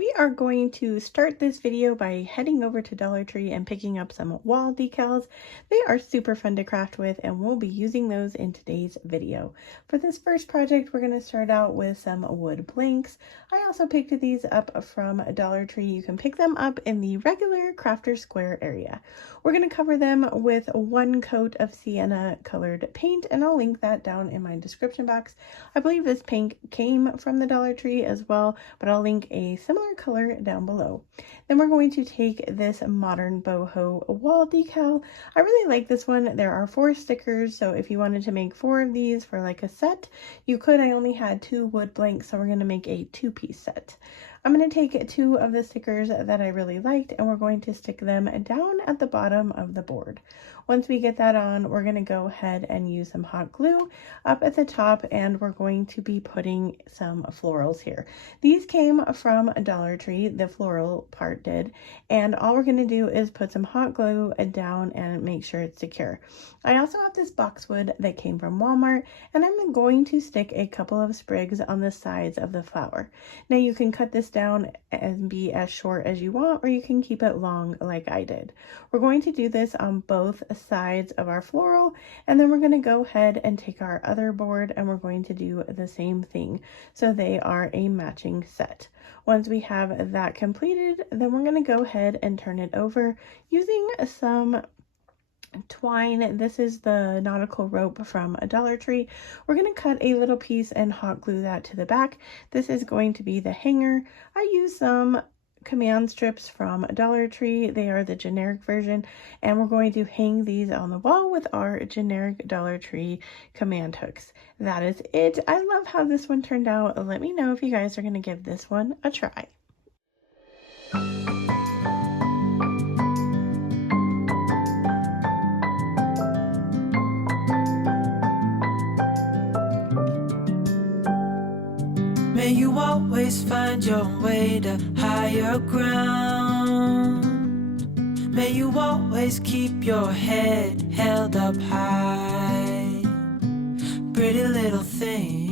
We are going to start this video by heading over to Dollar Tree and picking up some wall decals. They are super fun to craft with and we'll be using those in today's video. For this first project, we're going to start out with some wood blanks. I also picked these up from Dollar Tree. You can pick them up in the regular crafter square area. We're going to cover them with one coat of sienna colored paint, and I'll link that down in my description box. I believe this paint came from the Dollar Tree as well, but I'll link a similar color down below. Then we're going to take this modern boho wall decal. I really like this one. There are 4 stickers, so if you wanted to make 4 of these for like a set, you could. I only had 2 wood blanks, so we're going to make a 2-piece set. I'm going to take 2 of the stickers that I really liked, and we're going to stick them down at the bottom of the board. Once we get that on, we're going to go ahead and use some hot glue up at the top, and we're going to be putting some florals here. These came from Dollar Tree, the floral part did, and all we're going to do is put some hot glue down and make sure it's secure. I also have this boxwood that came from Walmart, and I'm going to stick a couple of sprigs on the sides of the flower. Now you can cut this down and be as short as you want, or you can keep it long like I did. We're going to do this on both sides of our floral, and then we're going to go ahead and take our other board and we're going to do the same thing, so they are a matching set. Once we have that completed, then we're going to go ahead and turn it over using some twine. This is the nautical rope from a Dollar Tree. We're going to cut a little piece and hot glue that to the back. This is going to be the hanger. I use some command strips from Dollar Tree. They are the generic version, and we're going to hang these on the wall with our generic Dollar Tree command hooks. That is it. I love how this one turned out. Let me know if you guys are going to give this one a try. May you always find your way to higher ground. May you always keep your head held up high. Pretty little thing.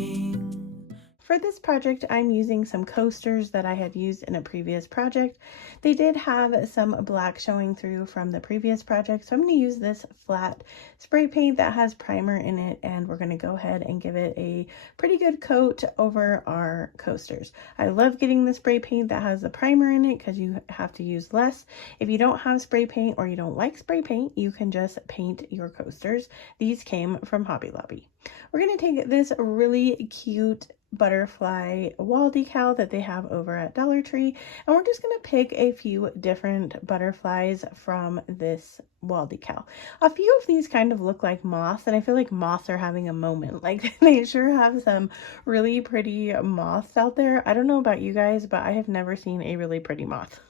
For this project, I'm using some coasters that I had used in a previous project. They did have some black showing through from the previous project, so I'm going to use this flat spray paint that has primer in it, and we're going to go ahead and give it a pretty good coat over our coasters. I love getting the spray paint that has the primer in it because you have to use less. If you don't have spray paint or you don't like spray paint, you can just paint your coasters. These came from Hobby Lobby. We're going to take this really cute butterfly wall decal that they have over at Dollar Tree, and we're just going to pick a few different butterflies from this wall decal. A few of these kind of look like moths, and I feel like moths are having a moment. Like, they sure have some really pretty moths out there. I don't know about you guys, but I have never seen a really pretty moth.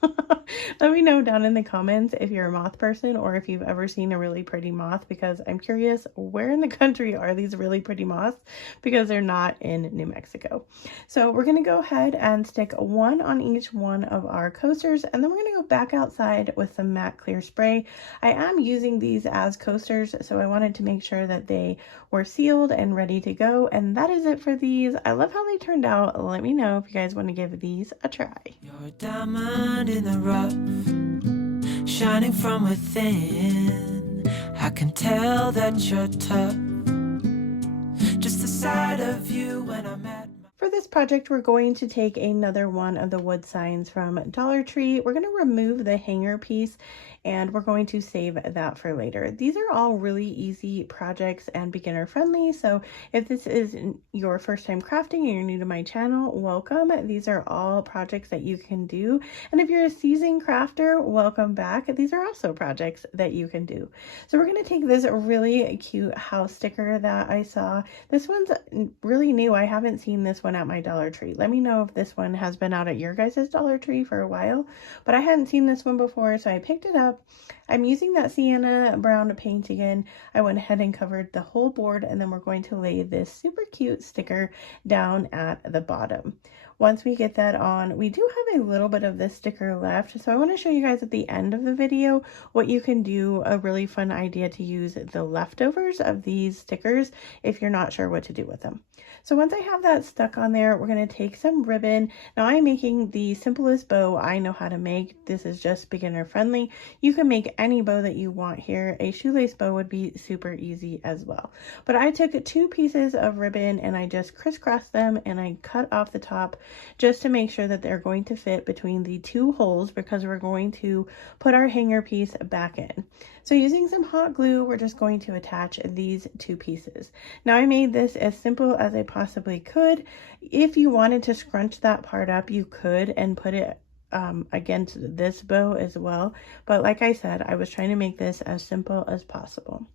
Let me know down in the comments if you're a moth person or if you've ever seen a really pretty moth, because I'm curious, where in the country are these really pretty moths, because they're not in New Mexico. So we're going to go ahead and stick one on each one of our coasters, and then we're going to go back outside with some matte clear spray. I am using these as coasters, so I wanted to make sure that they were sealed and ready to go, and that is it for these. I love how they turned out. Let me know if you guys want to give these a try. You're a diamond in the rough, shining from within. I can tell that you're tough, just the sight of you when I'm at. For this project, we're going to take another one of the wood signs from Dollar Tree. We're going to remove the hanger piece, and we're going to save that for later. These are all really easy projects and beginner friendly, so if this is your first time crafting and you're new to my channel, welcome. These are all projects that you can do, and if you're a seasoned crafter, welcome back. These are also projects that you can do. So we're going to take this really cute house sticker that I saw. This one's really new. I haven't seen this one at my Dollar Tree. Let me know if this one has been out at your guys' Dollar Tree for a while, but I hadn't seen this one before, so I picked it up. I'm using that sienna brown paint again. I went ahead and covered the whole board, and then we're going to lay this super cute sticker down at the bottom. Once we get that on, we do have a little bit of this sticker left. So I want to show you guys at the end of the video what you can do, a really fun idea to use the leftovers of these stickers if you're not sure what to do with them. So once I have that stuck on there, we're going to take some ribbon. Now I'm making the simplest bow I know how to make. This is just beginner friendly. You can make any bow that you want here. A shoelace bow would be super easy as well. But I took 2 pieces of ribbon and I just crisscrossed them and I cut off the top just to make sure that they're going to fit between the 2 holes, because we're going to put our hanger piece back in. So using some hot glue, we're just going to attach these 2 pieces. Now I made this as simple as I possibly could. If you wanted to scrunch that part up, you could and put it against this bow as well. But like I said, I was trying to make this as simple as possible.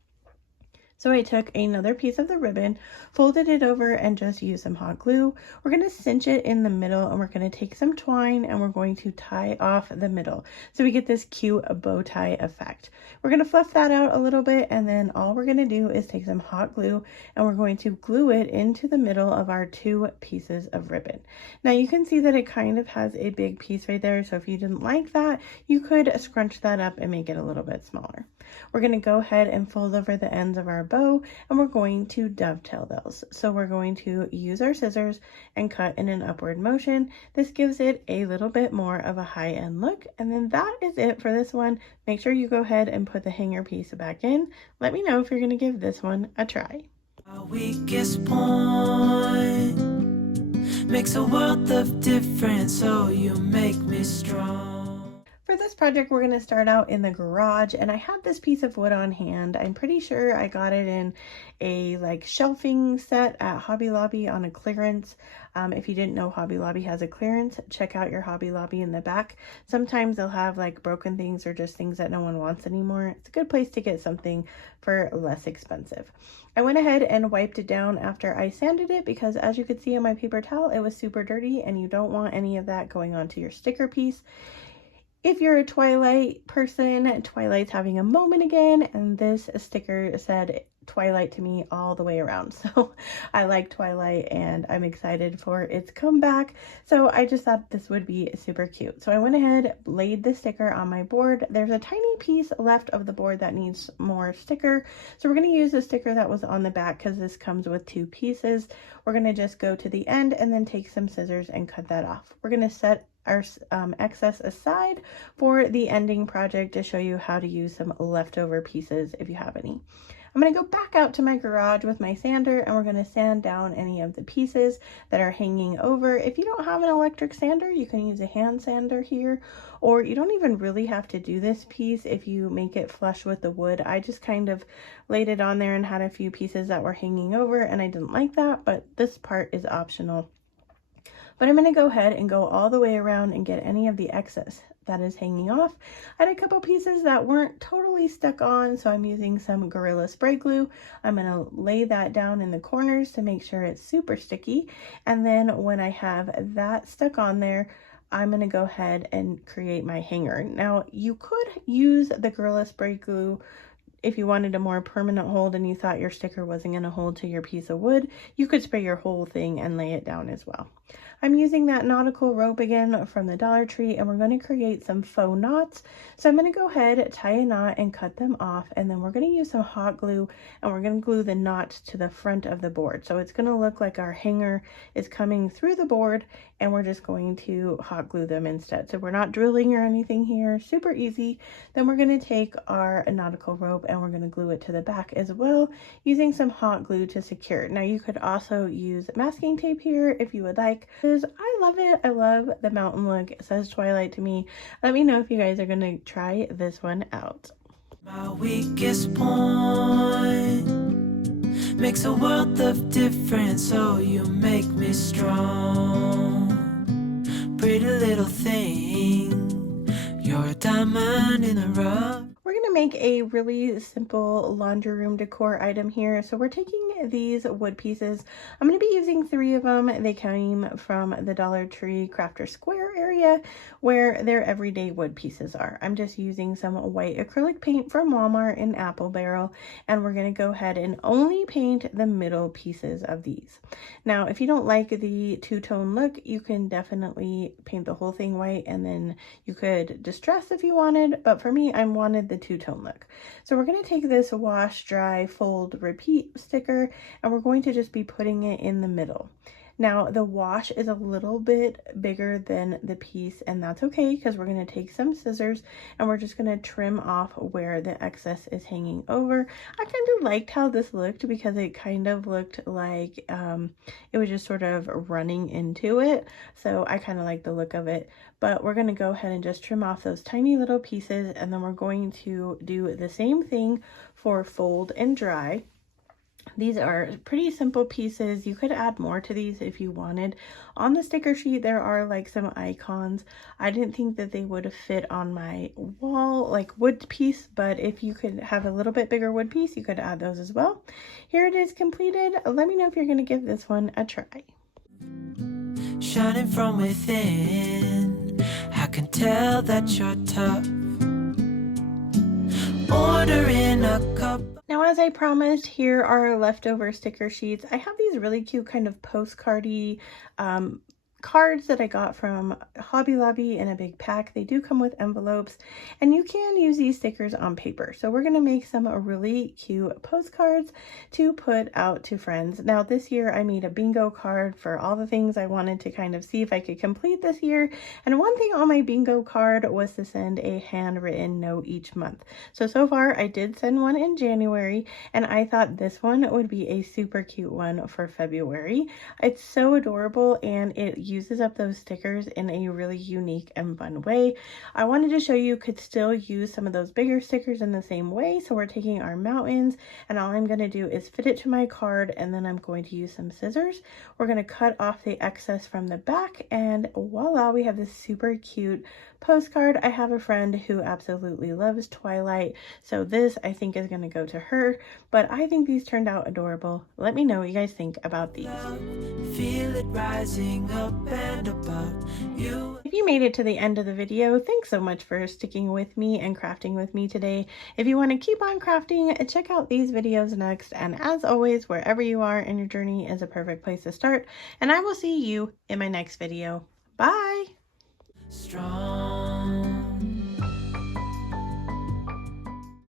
So I took another piece of the ribbon, folded it over, and just used some hot glue. We're going to cinch it in the middle, and we're going to take some twine and we're going to tie off the middle so we get this cute bow tie effect. We're going to fluff that out a little bit, and then all we're going to do is take some hot glue and we're going to glue it into the middle of our 2 pieces of ribbon. Now you can see that it kind of has a big piece right there, so if you didn't like that, you could scrunch that up and make it a little bit smaller. We're going to go ahead and fold over the ends of our bow, and we're going to dovetail those. So we're going to use our scissors and cut in an upward motion. This gives it a little bit more of a high-end look, and then that is it for this one. Make sure you go ahead and put the hanger piece back in. Let me know if you're going to give this one a try. Our weakest point makes a world of difference, so you make me strong. For this project, we're going to start out in the garage, and I have this piece of wood on hand. I'm pretty sure I got it in a shelving set at Hobby Lobby on a clearance. If you didn't know Hobby Lobby has a clearance, check out your Hobby Lobby in the back. Sometimes they'll have broken things or just things that no one wants anymore. It's a good place to get something for less expensive. I went ahead and wiped it down after I sanded it because, as you could see on my paper towel, it was super dirty and you don't want any of that going onto your sticker piece. If you're a Twilight person, Twilight's having a moment again, and this sticker said Twilight to me all the way around. So I like Twilight and I'm excited for its comeback. So I just thought this would be super cute. So I went ahead, laid the sticker on my board. There's a tiny piece left of the board that needs more sticker. So we're going to use the sticker that was on the back because this comes with 2 pieces. We're going to just go to the end and then take some scissors and cut that off. We're going to set our excess aside for the ending project to show you how to use some leftover pieces if you have any. I'm going to go back out to my garage with my sander and we're going to sand down any of the pieces that are hanging over. If you don't have an electric sander, you can use a hand sander here, or you don't even really have to do this piece if you make it flush with the wood. I just kind of laid it on there and had a few pieces that were hanging over and I didn't like that, but this part is optional. But I'm going to go ahead and go all the way around and get any of the excess that is hanging off. I had a couple pieces that weren't totally stuck on, so I'm using some Gorilla Spray Glue. I'm going to lay that down in the corners to make sure it's super sticky. And then when I have that stuck on there, I'm going to go ahead and create my hanger. Now, you could use the Gorilla Spray Glue if you wanted a more permanent hold and you thought your sticker wasn't going to hold to your piece of wood. You could spray your whole thing and lay it down as well. I'm using that nautical rope again from the Dollar Tree, and we're going to create some faux knots. So I'm going to go ahead, tie a knot and cut them off, and then we're going to use some hot glue and we're going to glue the knots to the front of the board. So it's going to look like our hanger is coming through the board, and we're just going to hot glue them instead. So we're not drilling or anything here, super easy. Then we're going to take our nautical rope and we're going to glue it to the back as well, using some hot glue to secure it. Now you could also use masking tape here if you would like. I love it. I love the mountain look. It says Twilight to me. Let me know if you guys are going to try this one out. My weakest point makes a world of difference, so you make me strong. Pretty little thing, you're a diamond in the rough. We're going to make a really simple laundry room decor item here. So we're taking these wood pieces. I'm going to be using 3 of them. They came from the Dollar Tree Crafter Square area where their everyday wood pieces are. I'm just using some white acrylic paint from Walmart in Apple Barrel, and we're going to go ahead and only paint the middle pieces of these. Now, if you don't like the two-tone look, you can definitely paint the whole thing white, and then you could distress if you wanted, but for me, I wanted the two-tone look. So we're going to take this wash, dry, fold, repeat sticker, and we're going to just be putting it in the middle. Now, the wash is a little bit bigger than the piece, and that's okay because we're going to take some scissors and we're just going to trim off where the excess is hanging over. I kind of liked how this looked because it kind of looked like it was just sort of running into it. So I kind of like the look of it, but we're going to go ahead and just trim off those tiny little pieces, and then we're going to do the same thing for fold and dry. These are pretty simple pieces. You could add more to these if you wanted. On the sticker sheet, there are like some icons. I didn't think that they would fit on my wall, like wood piece, but if you could have a little bit bigger wood piece, you could add those as well. Here it is completed. Let me know if you're going to give this one a try. Shining from within, I can tell that you're tough. Ordering a cup. Now, as I promised, here are leftover sticker sheets. I have these really cute kind of postcardy cards that I got from Hobby Lobby in a big pack. They do come with envelopes, and you can use these stickers on paper. So we're going to make some really cute postcards to put out to friends. Now, this year I made a bingo card for all the things I wanted to kind of see if I could complete this year. And one thing on my bingo card was to send a handwritten note each month. So far I did send one in January, and I thought this one would be a super cute one for February. It's so adorable, and it uses up those stickers in a really unique and fun way. I wanted to show you could still use some of those bigger stickers in the same way. So we're taking our mountains, and all I'm going to do is fit it to my card, and then I'm going to use some scissors. We're going to cut off the excess from the back, and voila, we have this super cute postcard. I have a friend who absolutely loves Twilight, so this I think is going to go to her, but I think these turned out adorable. Let me know what you guys think about these. Feel it rising up and above you. If you made it to the end of the video, thanks so much for sticking with me and crafting with me today. If you want to keep on crafting, check out these videos next, and as always, wherever you are in your journey is a perfect place to start, and I will see you in my next video. Bye!